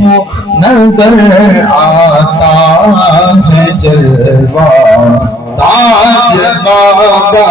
دیکھو نظر آتا ہے جلوہ تاج بابا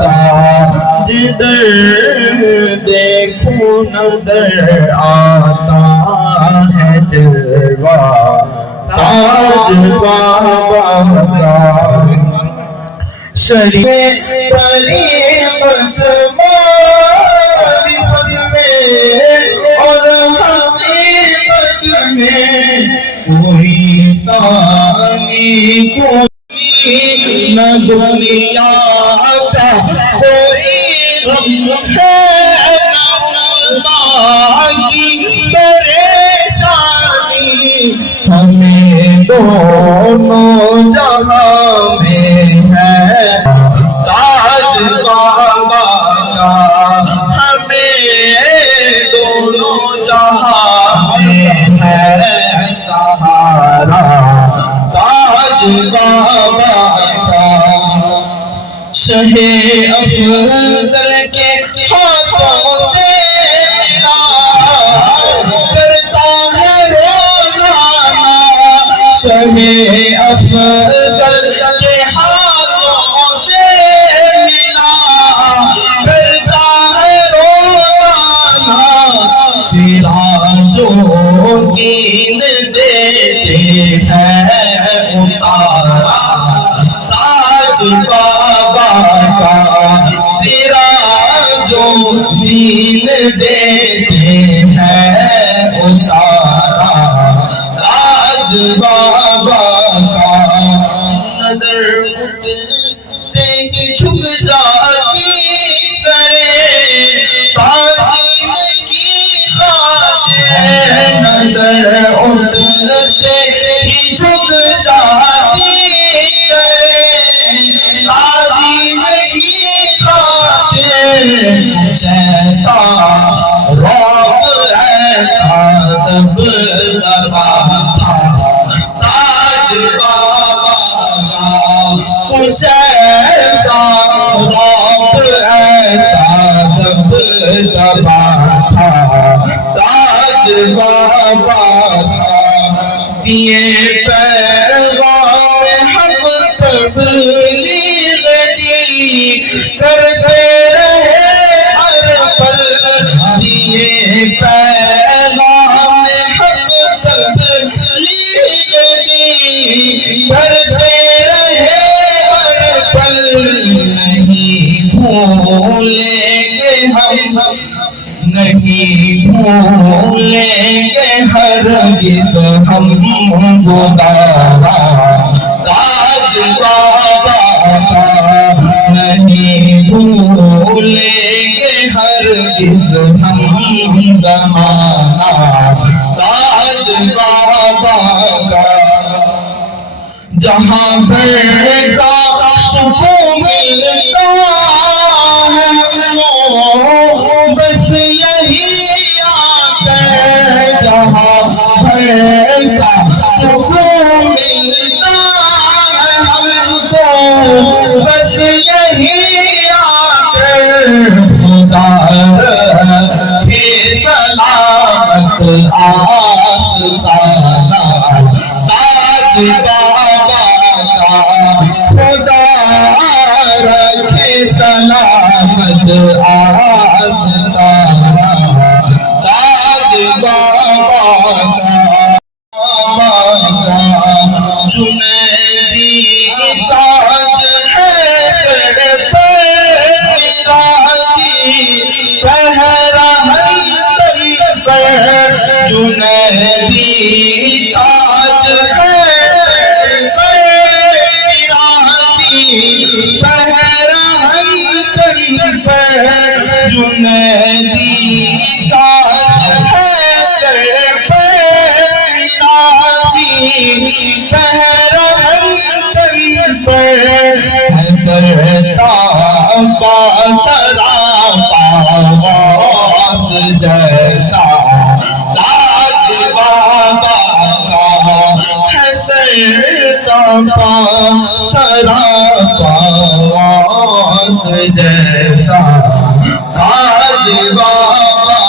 کا، جدھر دیکھو نظر آتا ہے جلوہ تاج بابا کا۔ شریف طریقت معرفت میں اور حقیقت میں کوئی ثانی کوئی نہ دنیا کا کوئی غم ہے نہ کی پریشانی، ہمیں دونوں جہاں میں ہے تاج بابا کا، ہمیں دونوں جہاں میں ہے سہارا تاج بابا کا۔ شہ افضل کے ہاتھوں سے ملا کرتا ہے روزانہ، شہ افضل کے ہاتھوں سے ملا کرتا ہے روزانہ، سراجوں دین دیتے ہیں اتارا تاج بابا کا، سراجوں دین دیتے ہیں اتارا تاج بابا کا۔ نظر اٹھتے ہی جھک جاتی سرے تعظیم کی خاطر، نظر اٹھتے ہی جھک جاتی سرے تعظیم کی خاطر، جیسا روح ایسا دبدبا تھا تاج بابا کا، کچھ ایسا روح ایسا دبدبا تھا تاج بابا کا۔ دیے پیغام حق تبلیغ دی کرتے رہے ہر پل، دیے پیغام حق تبلیغ دی کرتے رہے ہر پل، نہیں بھولیں گے ہم نہیں بھولیں گے ہرگز ہم وہ دادا تاج بابا کا، نہیں بھولیں گے ہرگز ہم زمانہ تاج بابا کا۔ جہاں بھر کا سکون ملتا ہے بس یہی آتا ہے، جہاں بھر کا سکون ملتا ہے ہم کو بس یہی آتا ہے، خدا رکھے سلامت آستانہ تاج بابا کا، خدا رکھے سلامت آستانہ تاج بابا کا۔ جنیدی تاج ہے سر پر میرا جی پہرا ہے تن پر، جنیدی تاج ہے سر پر میرا جی پہرا ہے تن پر، جنیدی تاج ہے سر پر میرا جی پہرا ہے تن پر، ہے سرتا کا سراپا غوث جیسا تاج بابا کا، ہے سرتا کا سراپا غوث جیسا تاج بابا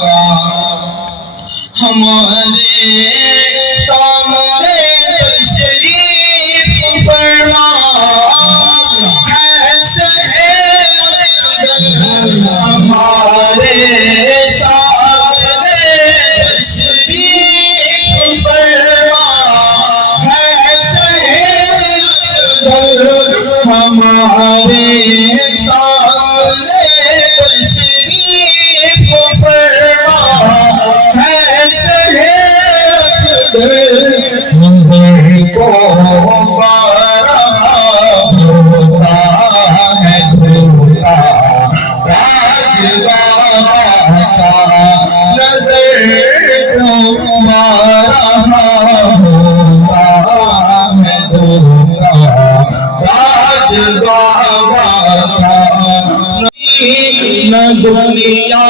کا۔ ہمارے سامنے تشریف فرما ہے شہ ہمارے سامنے تشریف فرما ہے شہ ہمارے سامنے تشریف فرما ہے شہ کو بارہ ہوتا ہے دھوتا راج بابا کا نظر کو بارہ ہوتا ہے دھوتا راج بابا کا نہ دنیا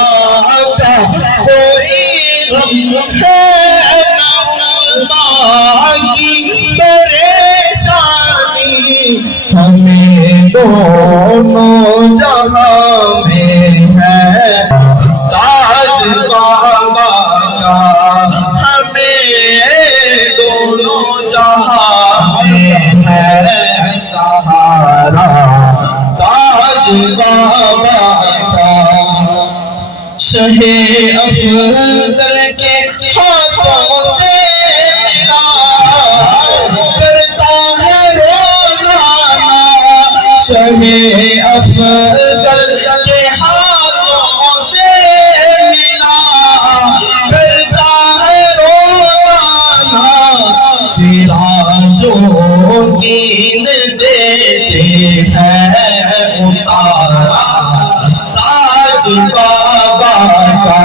کا کوئی غم ہے کی پریشانی ہمیں دونوں جہاں میں ہے تاج بابا کا ہمیں دونوں جہاں میں ہے سہارا تاج بابا کا شہ افضل کے ہاتھوں سے شہ افضل کے ہاتھوں سے ملا کرتا ہے روزانہ سراجوں دین دیتے ہیں اتارا تاج بابا کا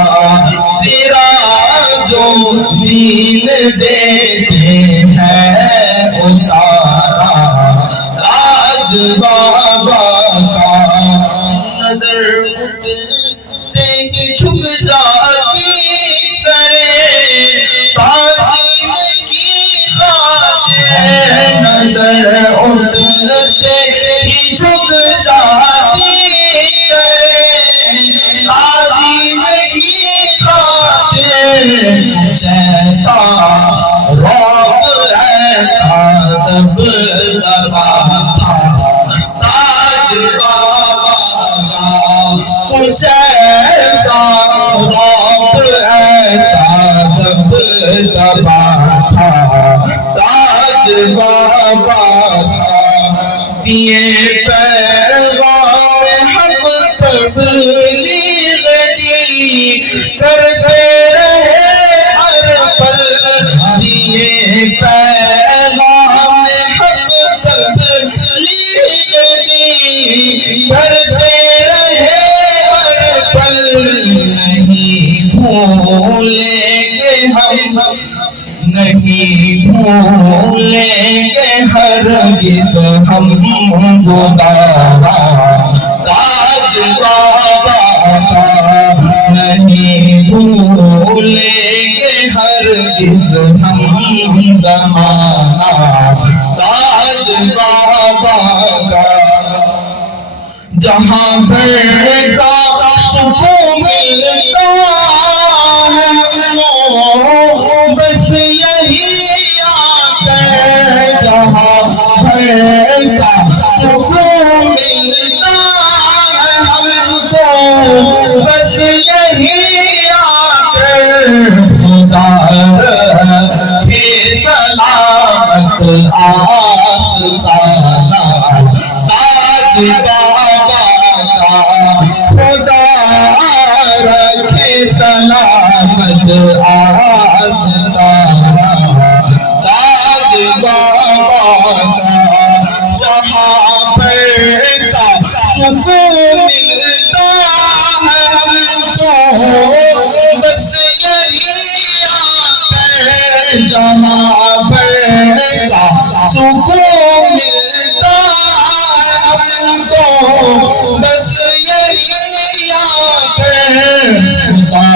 سراجوں دین دیتے ہیں اتارا تاج بابا کا نظر اٹھتے ہی جھک جاتی سرے تعظیم کی خاطر نظر اٹھتے ہی جھک جاتی سرے تعظیم کی خاطر جیسا روح ایسا دب دبا تاج بابا کا کچھ ایسا روح ایسا دب دبا تھا تاج بابا کا دیے پیغام حق تبلیغ دی کرتے رہے ہر پل دیے پیغام حق تبلیغ دی کرتے رہے ہر پل نہیں بھولیں گے ہم نہیں بھولیں گے ہرگز ہم وہ دعویٰ تاج بابا کا نہیں بھولیں گے ہرگز ہم زمانہ تاج بابا کا جہاں بھر کا سکون ملتا ہے بس یہی آتا ہے جہاں بھر کا سکون ملتا ہے ہم کو بس یہی آتا ہے خدا رکھے سلامت آستانہ تاج بابا کا خدا رکھے سلامت آستانہ تاج بابا کا جہاں پر کا سکون ملتا ہے ہم کو بس یہی آتا ہے جہاں پر کا سکون ملتا ہے ہم کو بس یہی آتا ہے خدا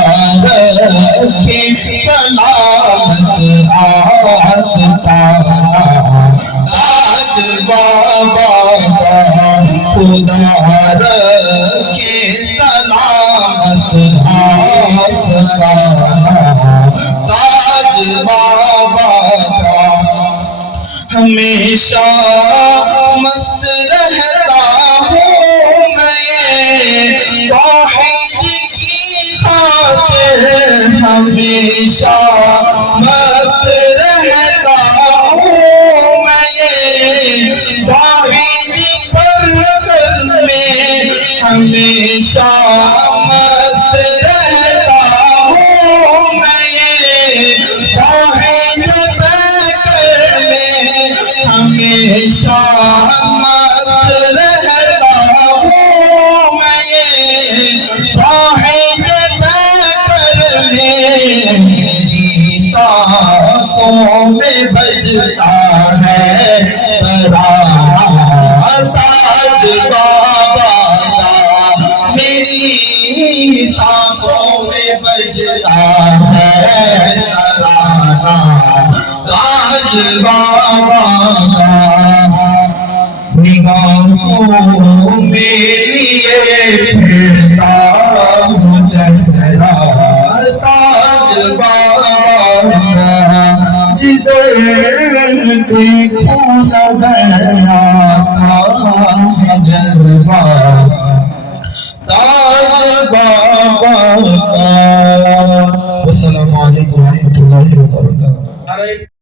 رکھے سلامت آستانہ تاج بابا کا خدا رکھے سلامت آستانہ تاج بابا کا ہمیشہ مست رہتا ہوں میں توحید کی خاطر ہمیشہ مست رہتا ہوں میں توحید پر کر میں ہمیشہ مست رہتا ہوں میں توحید پر کر میں ہمیشہ مست رہتا ہوں میں توحید پر کر میں میری سانسوں میں بجتا ہے ترانہ تاج بابا کا میری سانسوں میں بجتا ہے ترانہ تاج بابا کا نگاہوں میں لیے پھرتا ہوں چہرہ تاج بابا کا جدھر دیکھوں نظر آتا ہے جلوہ تاج بابا کا۔ والسلام علیکم ورحمۃ اللہ وبرکاتہ۔